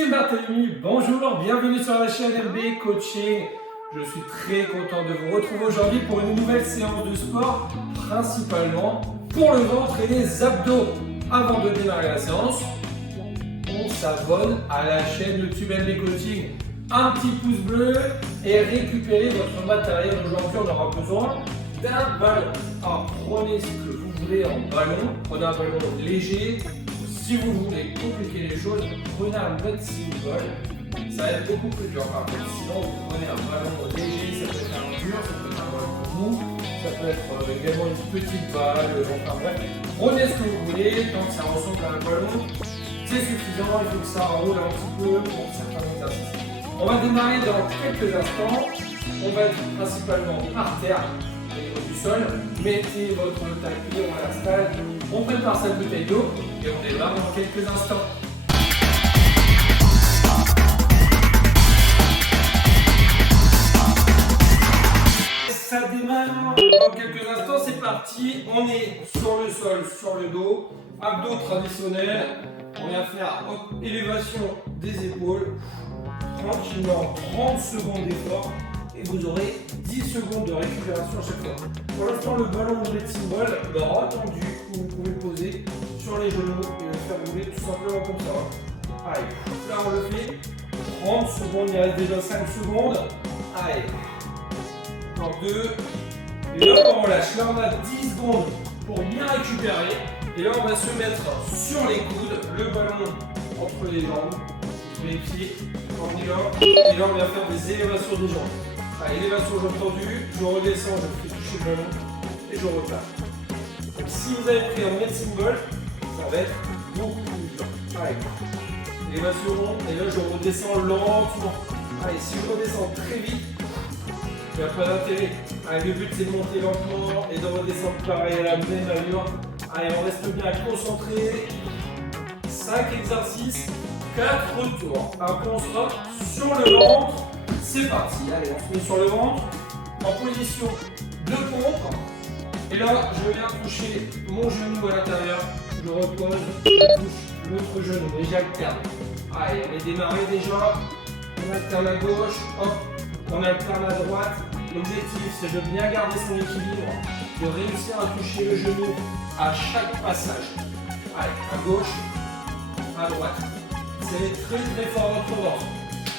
C'est Barthélemy, bonjour, bienvenue sur la chaîne MB Coaching. Je suis très content de vous retrouver aujourd'hui pour une nouvelle séance de sport, principalement pour le ventre et les abdos. Avant de démarrer la séance, on s'abonne à la chaîne YouTube MB Coaching. Un petit pouce bleu et récupérez votre matériel. Aujourd'hui, on aura besoin d'un ballon. Alors, prenez ce que vous voulez en ballon. Prenez un ballon léger. Si vous voulez compliquer les choses, prenez un medicine ball. Ça va être beaucoup plus dur. Par contre, sinon, vous prenez un ballon léger. Ça peut être un dur, ça peut être un ballon mou. Ça peut être également une petite balle. Enfin bref, prenez ce que vous voulez. Tant que ça ressemble à un ballon, c'est suffisant. Il faut que ça roule un petit peu pour certains exercices. On va démarrer dans quelques instants. On va être principalement par terre au niveau du sol. Mettez votre tapis, on l'installe. On prépare sa bouteille d'eau et on démarre dans quelques instants. Ça démarre dans quelques instants, c'est parti. On est sur le sol, sur le dos. Abdos traditionnels. On vient faire élévation des épaules. Tranquillement, 30 secondes d'effort et vous aurez 10 secondes de récupération à chaque fois. Pour l'instant, le ballon roulé de symbole, bras tendu, vous pouvez le poser sur les genoux et le faire rouler tout simplement comme ça. Allez, là on le fait. 30 secondes, il reste déjà 5 secondes. Allez, encore 2. Et là, on relâche. Là, on a 10 secondes pour bien récupérer. Et là, on va se mettre sur les coudes, le ballon entre les jambes. Les pieds, on y va, et là on vient faire des élévations des jambes. Allez, élévation jambes tendues, je redescends, je fais toucher le ballon et je repars. Donc si vous avez pris un medicine ball, ça va être beaucoup plus dur. Allez, élévation, et là je redescends lentement. Allez, si je redescends très vite, il n'y a pas d'intérêt. Allez, le but c'est de monter lentement et de redescendre pareil à la même allure. Allez, on reste bien concentré. 5 exercices. 4 retours. Après on sera sur le ventre. C'est parti. Allez, on se met sur le ventre en position de pompe. Et là, je viens toucher mon genou à l'intérieur. Je repose, je touche l'autre genou et j'alterne. Allez, on est démarré déjà. On alterne à gauche, hop, on alterne à droite. L'objectif, c'est de bien garder son équilibre, de réussir à toucher le genou à chaque passage. Allez, à gauche, à droite. C'est très très fort votre ventre.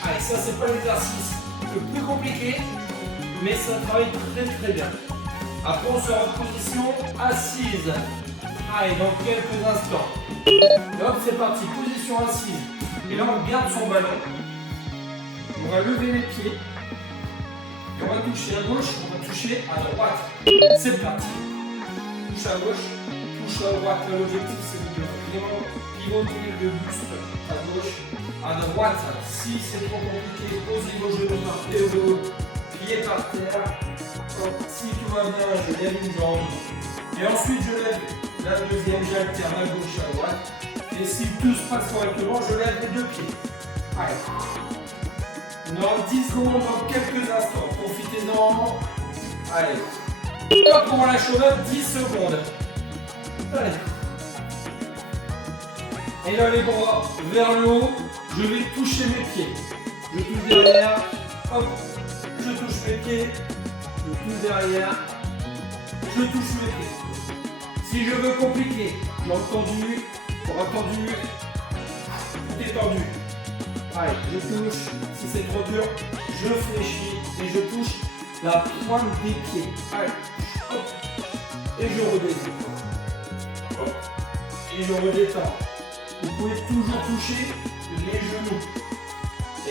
Allez, ça c'est pas l'exercice le plus compliqué, mais ça travaille très très bien. Après on sera en position assise. Allez, dans quelques instants. Et hop, c'est parti, position assise. Et là on garde son ballon. On va lever les pieds. Et on va toucher à gauche, on va toucher à droite. C'est parti. Touche à gauche, touche à droite. L'objectif c'est de vraiment pivoter le buste. À gauche, à droite. Si c'est trop compliqué, posez vos genoux par terre, pieds par terre. Si tout va bien, je lève une jambe. Et ensuite, je lève la deuxième, j'alterne à gauche, à droite. Et si tout se passe correctement, je lève les deux pieds. Allez. On aura 10 secondes dans quelques instants. Profitez-en. Allez. Top, on relâche au 10 secondes. Allez. Et là les bras vers le haut, je vais toucher mes pieds. Je touche derrière, hop, je touche mes pieds, je touche derrière, je touche mes pieds. Si je veux compliquer, jambes tendues, bras tendus, tout est tendu. Allez, je touche, si c'est trop dur, je fléchis et je touche la pointe des pieds. Allez, hop, et je redescends. Hop, et je redescends. Vous pouvez toujours toucher les genoux.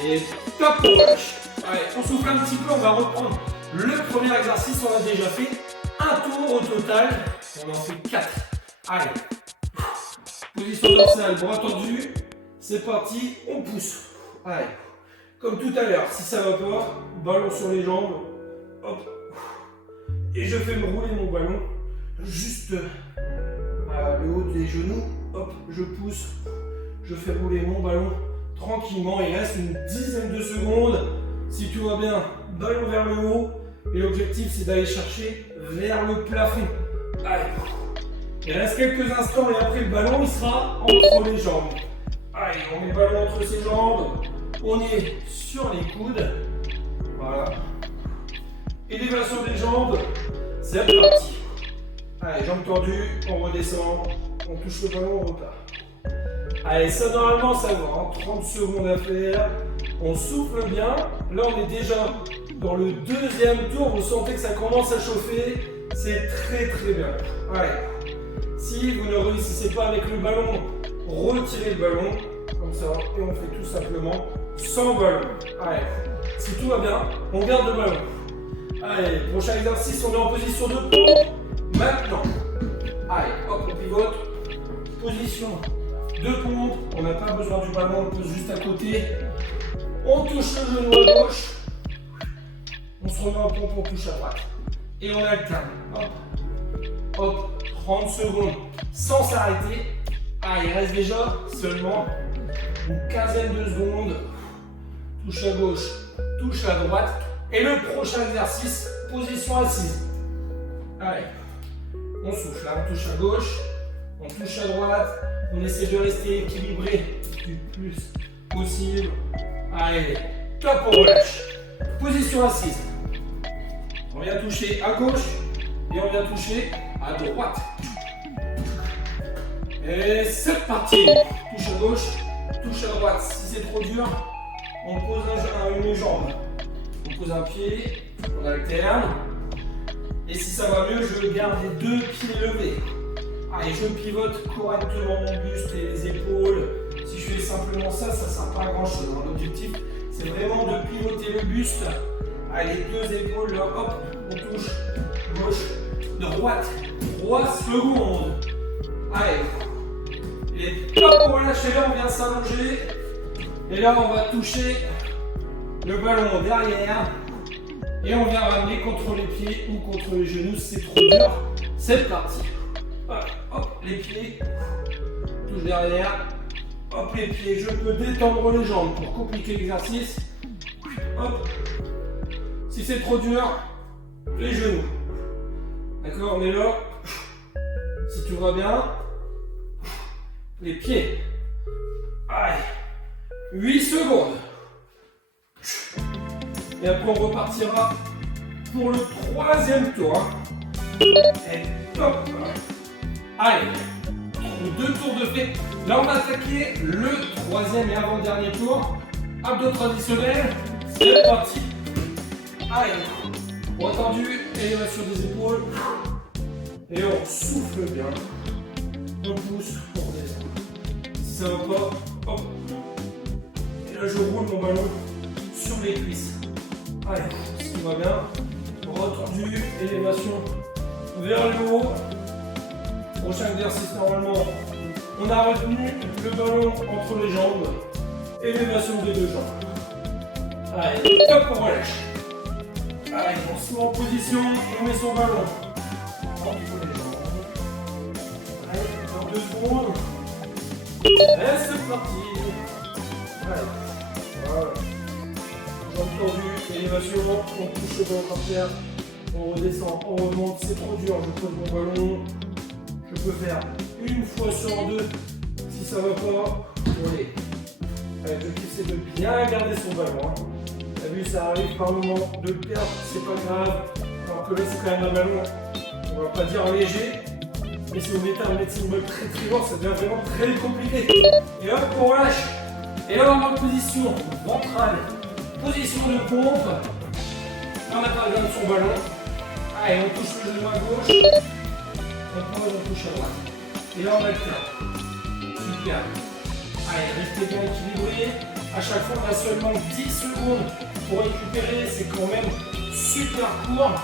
Et top, on relâche. Allez, on souffle un petit peu, on va reprendre le premier exercice. On a déjà fait un tour au total. On en fait 4. Allez. Position dorsale, bras tendu. C'est parti, on pousse. Allez. Comme tout à l'heure, si ça va pas, ballon sur les jambes. Hop. Et je fais me rouler mon ballon juste le haut des genoux. Hop, je pousse, je fais rouler mon ballon tranquillement. Il reste une dizaine de secondes. Si tout va bien, ballon vers le haut. Et l'objectif, c'est d'aller chercher vers le plafond. Allez. Il reste quelques instants et après le ballon, il sera entre les jambes. Allez. Allez, on met le ballon entre ses jambes. On est sur les coudes. Voilà. Élévation des jambes. C'est parti. Allez, jambes tendues, on redescend. On touche le ballon, on repart. Allez, ça normalement ça va. Hein. 30 secondes à faire. On souffle bien. Là, on est déjà dans le deuxième tour. Vous sentez que ça commence à chauffer. C'est très très bien. Allez. Si vous ne réussissez pas avec le ballon, retirez le ballon. Comme ça. Et on fait tout simplement sans ballon. Allez. Si tout va bien, on garde le ballon. Allez, prochain exercice, on est en position de pompe. Maintenant. Allez, hop, on pivote. Position de pompe. On n'a pas besoin du ballon, on pose juste à côté. On touche le genou à gauche. On se remet en pompe, on touche à droite. Et on alterne. Hop. Hop. 30 secondes sans s'arrêter. Ah, il reste déjà seulement une quinzaine de secondes. Touche à gauche, touche à droite. Et le prochain exercice, position assise. Allez, on souffle. Là, on touche à gauche, on touche à droite. On essaie de rester équilibré du plus possible. Allez, top, on relâche. Position assise. On vient toucher à gauche et on vient toucher à droite. Et c'est parti. Touche à gauche, touche à droite. Si c'est trop dur, on pose une jambe. On pose un pied, on alterne. Et si ça va mieux, je garde les deux pieds levés. Allez, je pivote correctement mon buste et les épaules. Si je fais simplement ça, ça ne sert pas à grand chose. L'objectif, c'est vraiment de pivoter le buste. Allez, les deux épaules, là, hop, on touche. Gauche, droite. 3 secondes. Allez. Et hop, on relâche. Et là, on vient s'allonger. Et là, on va toucher le ballon derrière. Et on vient ramener contre les pieds ou contre les genoux si c'est trop dur. C'est parti. Hop, les pieds. Touche derrière. Hop, les pieds. Je peux détendre les jambes pour compliquer l'exercice. Hop. Si c'est trop dur, les genoux. D'accord, on est là. Si tout va bien, les pieds. Allez. 8 secondes. Et après, on repartira pour le troisième tour. Et top. Allez. 2 tours de fait. Là, on va attaquer le troisième et avant-dernier tour. Abdos traditionnels. C'est parti. Allez. Bras tendu, élévation des épaules. Et on souffle bien. On pousse, on redescend. Si ça va pas, hop. Et là, je roule mon ballon sur les cuisses. Allez, si tout va bien. Bras tendu, élévation vers le haut. Prochain exercice, normalement, on a retenu le ballon entre les jambes. Élévation des deux jambes. Allez, top, on relâche. Allez, on se met en position et on met son ballon entre les jambes. Allez, dans 2 secondes. Et c'est parti. Allez, voilà. Jambes tendues, élévation, on touche le ballon par terre, on redescend, on remonte, c'est trop dur, je pose mon ballon. Je peux faire une fois sur 2. Si ça va pas, allez. L'objectif c'est de bien garder son ballon. Hein. T'as vu, ça arrive par moment de le perdre, c'est pas grave. Alors que là, c'est quand même un ballon, on va pas dire léger, mais si vous mettez un médecin ball très très lourd, ça devient vraiment très compliqué. Et hop, on relâche. Et là, on est en position ventrale, position de pompe. Là, on n'a pas besoin de son ballon. Allez, on touche le genou à gauche, on pose, on touche à droite. Et là, on alterne. Super. Allez, restez bien équilibré. À chaque fois, on a seulement 10 secondes pour récupérer. C'est quand même super court.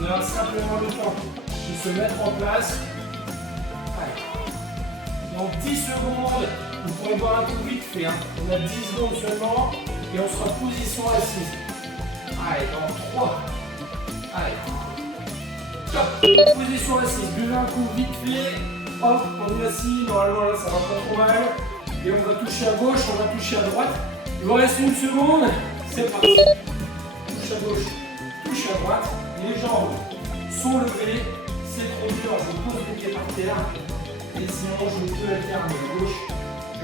On a simplement le temps de se mettre en place. Allez. Dans 10 secondes, vous pourrez voir un peu vite fait. Hein. On a 10 secondes seulement et on sera position assise. Allez, dans 3. Allez. Top. Position assise. Buvez un coup vite fait. Hop, on est assis. Normalement, là, ça va pas trop mal. Et on va toucher à gauche, on va toucher à droite. Il vous reste une seconde. C'est parti. Touche à gauche, touche à droite. Les jambes sont levées. C'est trop dur, je pose les pieds par terre. Et sinon, je peux alterner. À gauche,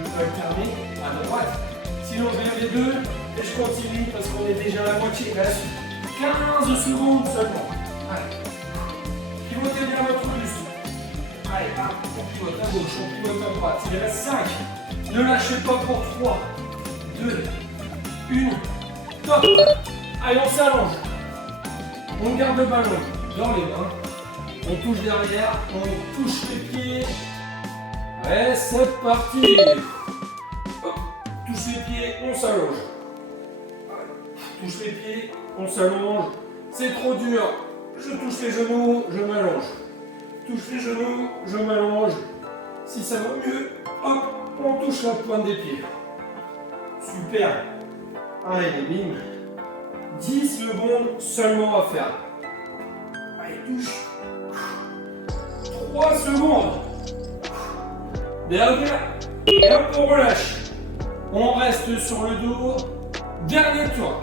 je peux alterner à droite. Sinon, je lève les deux et je continue parce qu'on est déjà à la moitié. Il reste 15 secondes seulement. Allez. Pivotez bien votre buste. Allez, on pivote à gauche, on pivote à droite. Il reste 5. Ne lâchez pas pour 3, 2, 1. Top. Allez, on s'allonge. On garde le ballon dans les mains. On touche derrière, on touche les pieds. Allez, c'est parti. Hop. Touche les pieds, on s'allonge. Touche les pieds, on s'allonge. C'est trop dur. Je touche les genoux, je m'allonge. Touche les genoux, je m'allonge. Si ça va mieux, hop, on touche la pointe des pieds. Super. Allez, bim. 10 secondes seulement à faire. Allez, touche. 3 secondes. Derrière. Et hop, on relâche. On reste sur le dos. Dernier tour.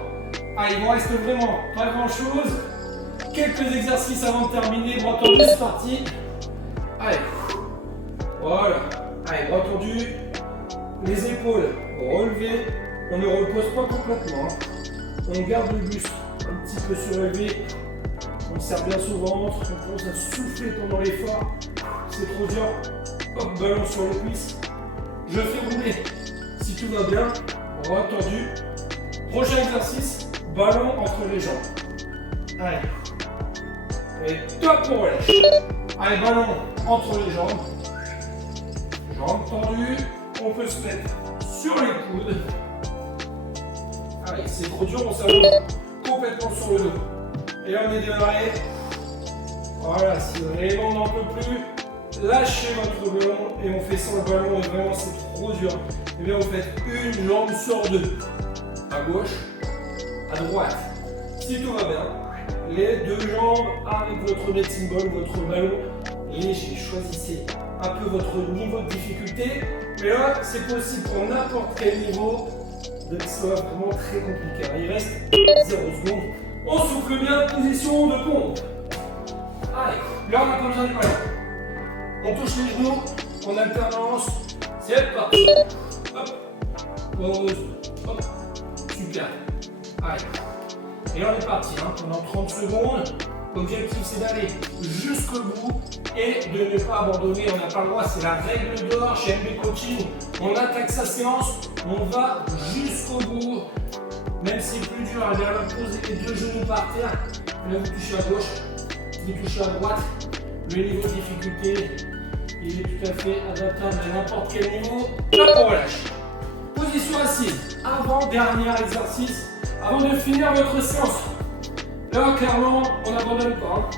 Allez, il vous reste vraiment pas grand chose. Quelques exercices avant de terminer. Bras tendus, c'est parti. Allez. Voilà. Allez, bras tendus. Les épaules relevées. On ne repose pas complètement. On garde le buste un petit peu surélevé. On serre bien son ventre. On commence à souffler pendant l'effort. C'est trop dur. Hop, ballon sur les cuisses. Je fais rouler. Si tout va bien, bras tendus. Prochain exercice, ballon entre les jambes. Allez. Et top, on relâche. Allez, ballon entre les jambes. Jambes tendues. On peut se mettre sur les coudes. Allez, c'est trop dur, on s'allonge complètement sur le dos. Et là, on est démarré. Voilà, si vraiment on n'en peut plus, lâchez votre ballon et on fait sans le ballon. Et vraiment, c'est trop dur. Et bien, vous faites une jambe sur deux. À gauche, à droite. Si tout va bien, les deux jambes avec votre medicine ball, votre ballon léger. Choisissez un peu votre niveau de difficulté. Mais là, c'est possible pour n'importe quel niveau de soit vraiment très compliqué. Il reste 0 secondes. On souffle bien, position de pompe. Allez, là, on n'a pas besoin de ballon. On touche les genoux, en alternance. C'est parti. Hop, pause, hop. Super. Allez. Et là on est parti pendant 30 secondes. L'objectif c'est d'aller jusqu'au bout et de ne pas abandonner. On n'a pas le droit, c'est la règle d'or chez MB Coaching. On attaque sa séance, on va jusqu'au bout. Même si c'est plus dur, allez poser les deux genoux par terre. Là vous touchez à gauche, vous touchez à droite. Le niveau de difficulté, il est tout à fait adaptable à n'importe quel niveau. Hop, on relâche. Position assise, avant-dernier exercice, avant de finir votre séance. Là, clairement, on n'abandonne pas.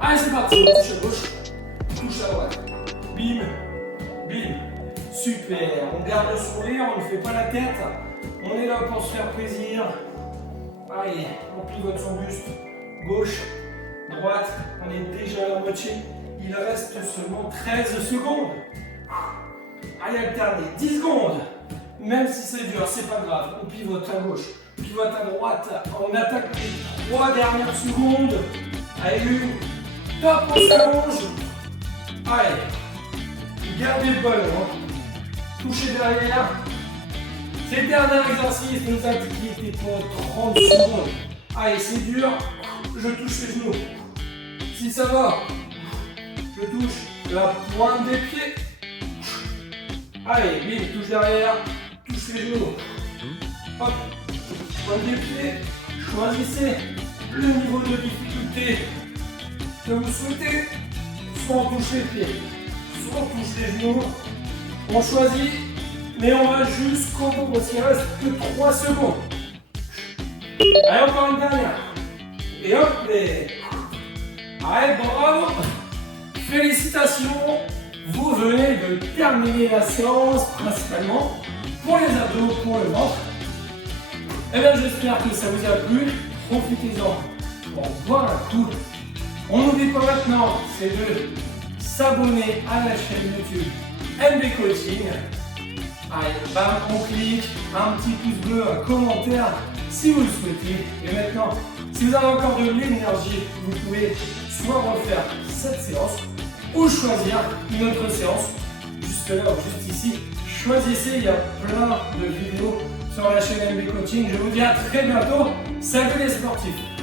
Allez, c'est parti, on touche à gauche, touche à droite. Bim, bim. Super, on garde le sourire, on ne fait pas la tête. On est là pour se faire plaisir. Allez, on pivote son buste. Gauche, droite, on est déjà à la moitié. Il reste seulement 13 secondes. Allez, alternez, 10 secondes. Même si c'est dur, c'est pas grave. On pivote à gauche, pivote à droite. On attaque les 3 dernières secondes. Allez, une. Top, on s'allonge. Allez. Gardez le ballon. Touchez derrière. C'est le dernier exercice. Nos activités pour 30 secondes. Allez, c'est dur. Je touche les genoux. Si ça va, je touche la pointe des pieds. Allez, bim, touche derrière. Touche les genoux. Hop, pointe des pieds. Choisissez le niveau de difficulté que vous souhaitez. Soit on touche les pieds, soit on touche les genoux. On choisit, mais on va jusqu'au bout parce qu'il reste que 3 secondes. Allez, encore une dernière. Et hop, les... Allez, bravo. Félicitations. Vous venez de terminer la séance principalement pour les abdos, pour le ventre. Et bien j'espère que ça vous a plu. Profitez-en pour boire un coup. On n'oublie pas maintenant, c'est de s'abonner à la chaîne YouTube MB Coaching. Allez, bam, on clique, un petit pouce bleu, un commentaire si vous le souhaitez. Et maintenant, si vous avez encore de l'énergie, vous pouvez soit refaire cette séance ou choisir une autre séance, juste là ou juste ici, choisissez, il y a plein de vidéos sur la chaîne MB Coaching. Je vous dis à très bientôt. Salut les sportifs!